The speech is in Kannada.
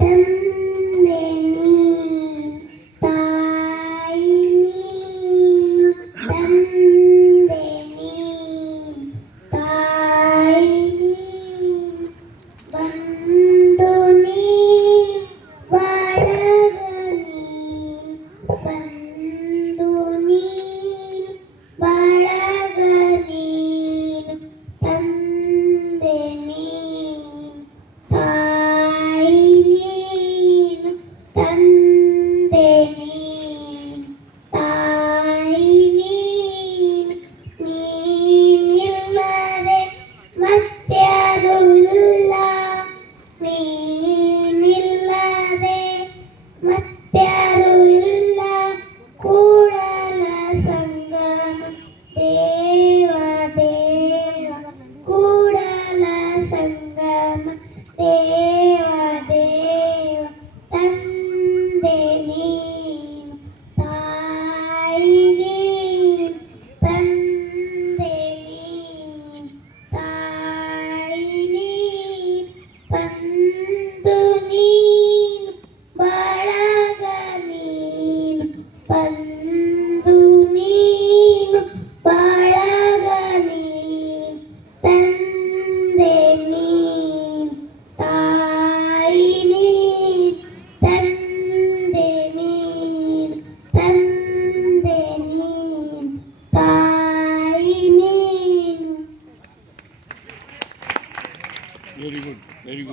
ತಂದೆ ನೀನು, ತಾಯಿ ನೀನು, ತಂದೆ ನೀನು, ತಾಯಿ ನೀನು, ಬಂದು ನೀನು, ಬಳಗ ನೀನು, ಬಂದು ನೀನು, ಬಳಗ ನೀನು, ತಂದೆ ನೀನು, ತಾಯಿ ನೀನು, ತಂದೆ ನೀನು, ತಾಯಿ ನೀನು, ನೀನಿಲ್ಲದೆ ಮತ್ಯಾರು ಇಲ್ಲ, ನೀನಿಲ್ಲದೆ ಮತ್ಯಾರು ಇಲ್ಲ, ಕೂಡಲ ಸಂಗಮ ದೇವ ದೇವ, ಕೂಡಲ ಸಂಗಮ ದೇವ